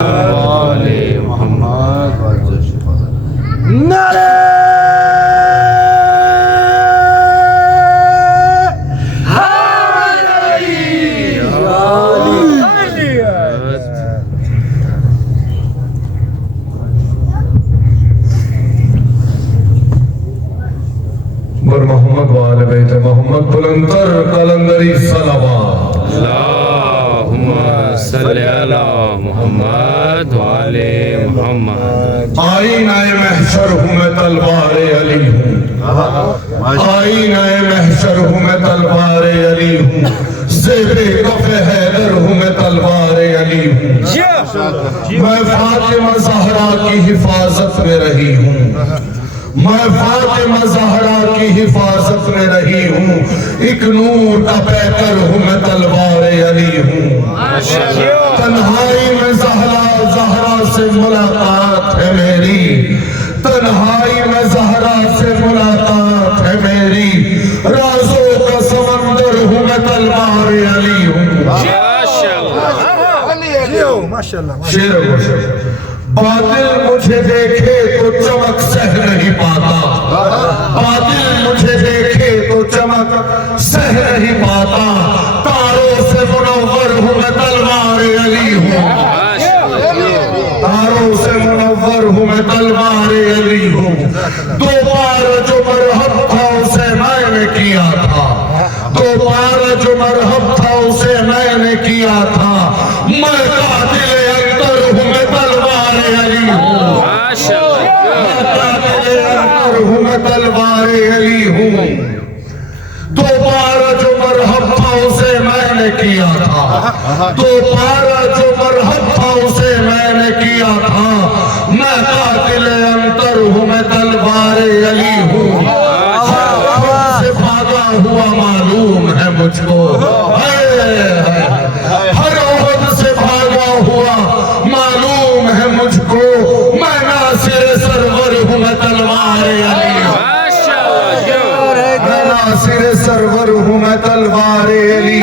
वाले मोहम्मद। नारे मोहम्मद वाले बैत मोहम्मद बुलंदर कलंदरी सलावत। अल्लाहुम्मा सल्ली अला मोहम्मद वाले मोहम्मद। आईनाए महशर हूँ मैं तलवारे अली हूँ, आईनाए महशर हूँ मैं तलवारे अली हूँ, ज़ेबे कफ़े हैदर हूँ मैं तलवारे अली हूँ। मैं फातिमा ज़हरा की हिफाजत में रही हूँ, मैं फातिमा ज़हरा की हिफाजत में रही हूँ, एक नूर का पैकर हूँ मैं तलवारे अली हूँ। तन्हाई में ज़हरा से मुलाकात है मेरी, तन्हाई में ज़हरा से मुलाकात है मेरी, राज़ों का समंदर हूँ मैं तलवारे अली हूँ। बातिल मुझे देखे तो चमक सह नहीं पाता, बातिल मुझे देखे तो चमक सह नहीं पाता, तारों से मुनव्वर हूँ मैं तलवारे अली हूँ, तारों से मुनव्वर हूँ मैं तलवारे अली हूँ। दो बार जो मरहब था उसे मैंने किया था, दो बार जो मरहब था उसे मैंने किया था, मैं कातिल अंतर हूँ मैं तलवारे अली हूँ, मैं कातिल अंतर हूँ मैं तलवारे अली हूँ। दो बार जो मरहब था उसे मैंने किया था, दो बार जो मरहब था उसे मैंने किया था, मैं कातिल अंतर हूँ मैं तलवारे अली हूँ। से भागा हुआ मालूम है मुझको, हर ओहद से भागा हुआ मालूम है मुझको, मैं नासिर सरवर हूँ मैं तलवारे अली हूँ, मैं नासिर सरवर हूँ मैं तलवारे अली।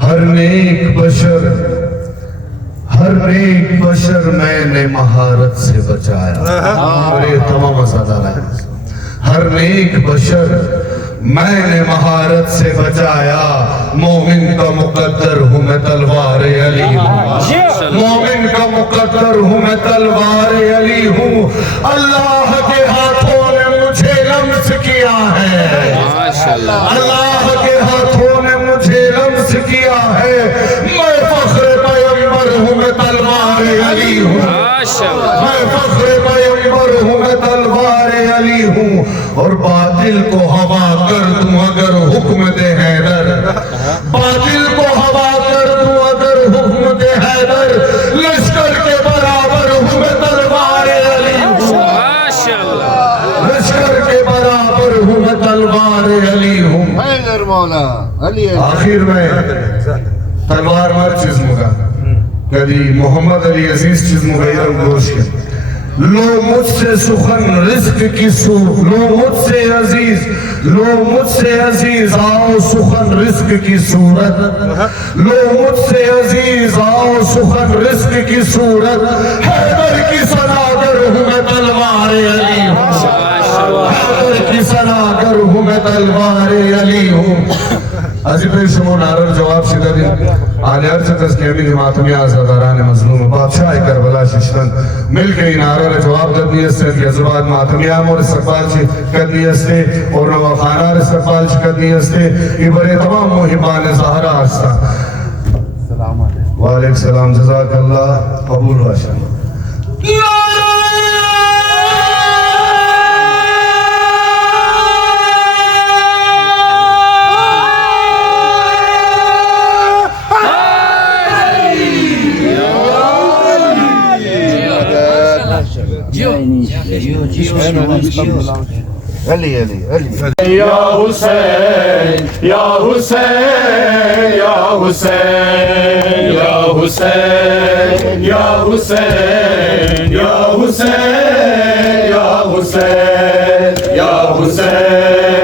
हर नेक बशर, हर नेक बशर मैंने महारत से बचाया, और ये तमाम मसाला है। हर नेक बशर मैंने महारत से बचाया, मोमिन का मुकद्दर हूँ मैं तलवारे अली हूँ, मोमिन का मुकद्दर हूँ मैं तलवारे अली हूँ। अल्लाह के हाथों ने मुझे लम्स किया है, अल्लाह के हाथों ने मुझे लम्स किया है, मैं फख्र पैगंबर हूँ मैं तलवारे अली हूँ, मैं फख्र पैगंबर हूँ मैं तलवारे अली हूँ। और बातिल को हवा कर दूं अगर हुक्म दे हैदर, बातिल को हवा कर दूं अगर हुक्म दे हैदर, लश्कर के बराबर हूँ मैं तलवारे अली हूँ, लश्कर के बराबर हूँ मैं तलवारे अली हूँ। आखिर में तलवार मर चिज़्म का कभी मोहम्मद अली अजीज चिज़्म गैरम गोश के लो मुझसे सुखन रिस्क की सू, लो मुझसे अजीज, लो मुझसे अजीज आओ सुखन रिस्क की सूरत, लो मुझसे अजीज आओ सुखन रिस्क की सूरत, हैदर की सनागर हूँ मैं तलवारे अली हूँ, हैदर की सनागर हूँ मैं तलवारे अली हूँ। अजीब शुमो नारर जवाब सीधा दिन आने अर्ज तस्कीमी मातमी आज़ादारान मज़लूम बादशाह करबला शिशरन मिलके इन नारर जवाब दनियत से यज़बाद मातमी आम और इस्तक़बाल से कदनियत से और नवाखाना इस्तक़बाल से कदनियत से इबरे तमाम मुहिबान ज़हरा आस्था। वालेकुम सलाम, जज़ाकल्लाह, कबूल वाशा। अली अली अली या हुसैन या हुसैन या हुसैन या हुसैन या हुसैन या हुसैन या हुसैन या हुसैन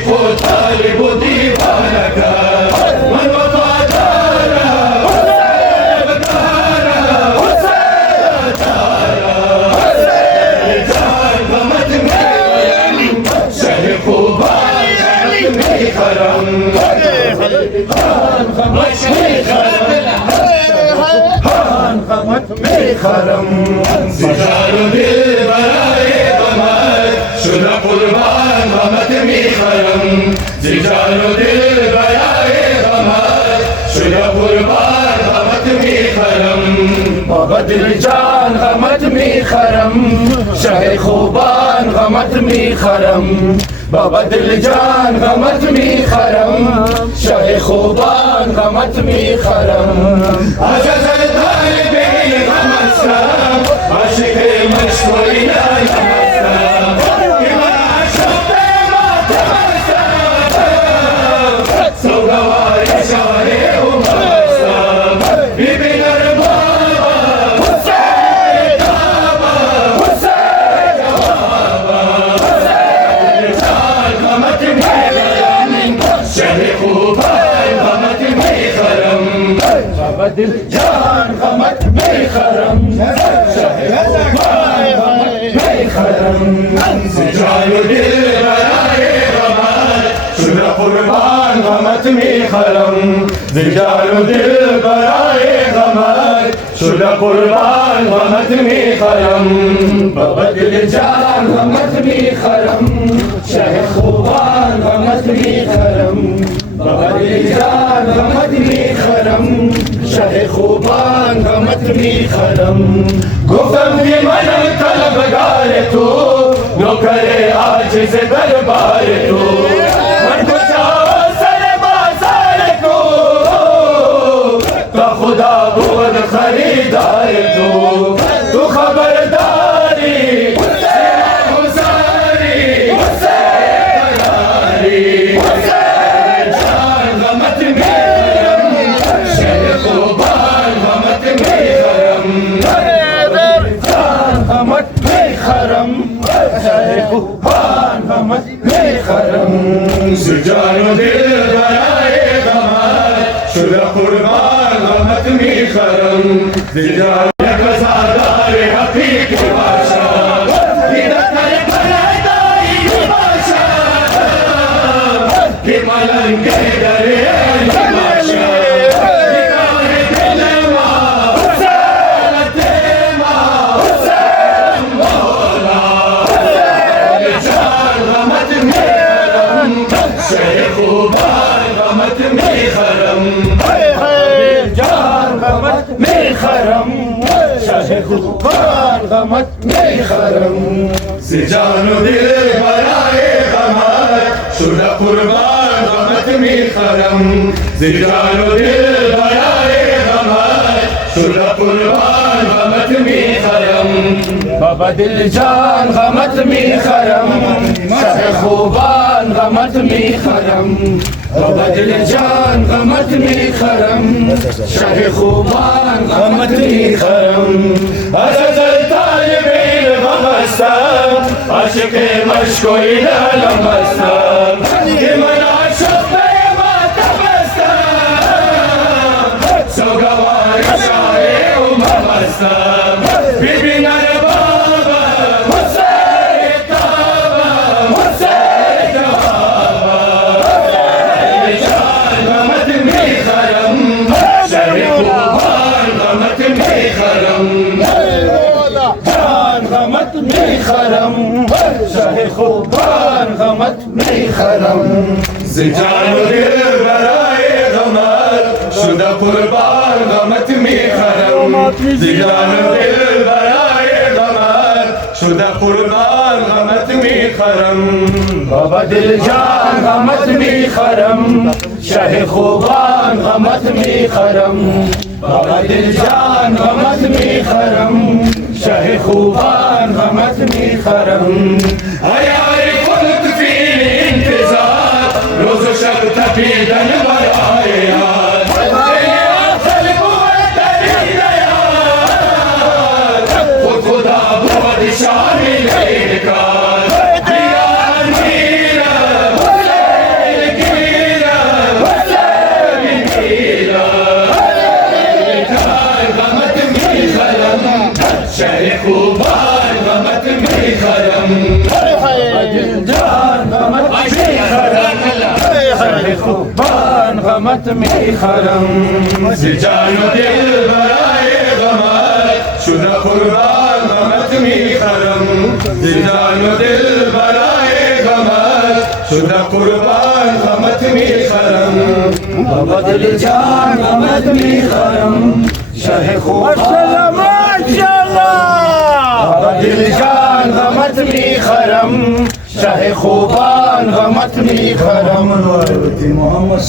आशिक व तालिब व दीवाना का मन वफादार खरम सितारो दिल बराए गमत शुदा कुर्बान गमत में खरम सितारो दिल बराए गमत शुदा कुर्बान गमत में खरम बाबा दिल जान गमत में खरम शाह खुबान गमत में खरम बाबा दिल जान गमत में खरम शाह खुबान गमत में खरम आजा तालिबे गमस्ताम आशिक मशहूरी ना गमस्ताम इमना शब्दे मातमस्ताम सौगवार शाहे उमस्ताम बीबी नरबाबा हुसैन बाबा हुसैन बाबा हुसैन जान गमत में शाह खुबान गमत में खरम बाबा दिल जान गमत में खरम शाह खुबान गमत में खरम सिजारो दिल बराए गमत शुदा कुर्बान गमत में खरम सिजारो दिल बराए गमत शुदा कुर्बान गमत में खरम बाबा दिल जान गमत में खरम शाह खुबान गमत में खरम बाबा दिल जान गमत में खरम शाह खुबान गमत में खरम गुफ्तम की मन तलबगार तू नौकरे आज से दरबार तू मन को चाहो सर बाजार को तो खुदा बुद खरीदार तू खबरदारी गुजारी हुसैन जान गमत में शाह खुबान गमत में खरम जान गमत में खरम शाह खुबान गमत में खरम सिजारो दिल बराए गमत शुदा कुर्बान गमत में खरम सिजारो कसादार हकीकी बादशाह हिदायत बनाई बादशाह कि मलंग के डरे खरम शाह खुबान गमत में खरम सिजानो दिल बराए गमत शुदा कुर्बान गमत में खरम सिजानो दिल बराए गमत शुदा कुर्बान गमत में खरम बाबा दिल जान गमत में खरम शाह खुबान गमत में खरम बाबा दिल जान गमत में खरम शाह खुबान गमत में खरम अज़ल तालिबे गमस्ताम आशिक मशकोई लमस्ताम इमना शब्दे मातमस्ताम सौगवार शाहे उमस्ताम बीबी नरबाबा हुसैन बाबा हुसैन बाबा गमत में खरम शाह खुबान गमत में खरम जान गमत में खरम शाह खुबान गमत में खरम सिजारो दिल बराए गमत शुदा कुर्बान गमत में खरम सिजारो दिल बराए गमत शुदा कुर्बान गमत में खरम बाबा दिल जान गमत में खरम शाह खुबान गमत में खरम बाबा दिल जान गमत में खरम शाह खुबान गमत में खरम अयार खुद फी इंतजार रोज शब तफीदन बराए यार खुदा शामिल खत्मी खरम जानो दिल बराए गमत शुदा कुर्बान खत्मी खरम जानो दिल बराए गमत शुदा कुर्बान खत्मी खरम बदल जान खत्मी खरम शाह खुबान बदल जान खत्मी खरम शाह खुबान खत्मी खरम मोहम्मद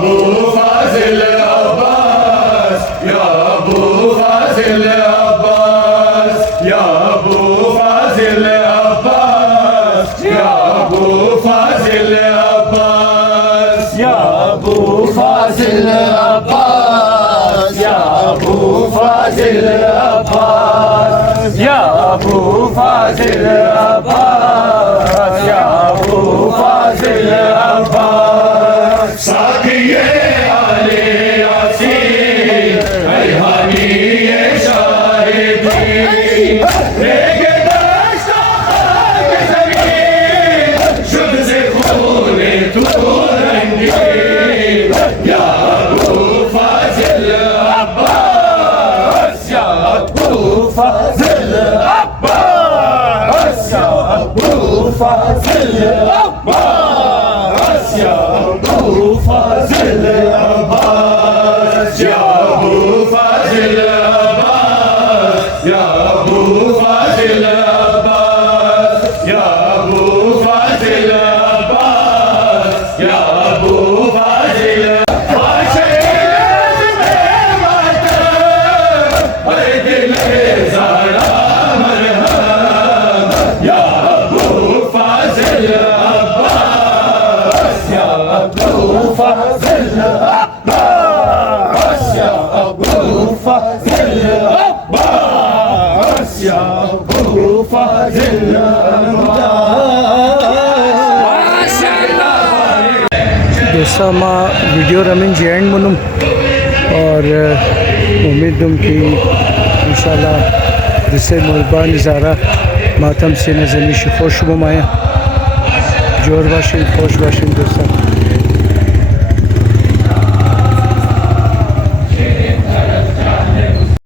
अबू फाजिल अब्बास या अबू फाजिल अब्बास या अबू फाजिल अब्बास या अबू फाजिल अब्बास या अबू फाजिल अब्बास या अबू फाजिल अब्बास या अबू फाजिल अब्बास या अबू फाजिल अब्बास साकिये आले यासीन हैहानी ये शाहिदी लेके दश्ता खाक ज़मीन शुद्ध से खूने तू रंगीन या अबू फाजिल अब्बास या अबू फाजिल अब्बास या अबू फाजिल अब्बास या अबू फाजिल अब्बास या अबू फाजिल अब्बास या अबू फाजिल अब्बास या अबू फाजिल अब्बास या अबू फाजिल दोस्तों मां वीडियो रमिन जी एंड मुनुम और उम्मीद दुम कि इंशाल्लाह जिससे मुरबा नज़ारा मातम से नजनी खुश बुमाया जोर बाशिन खुश बाशिन दोस्तों।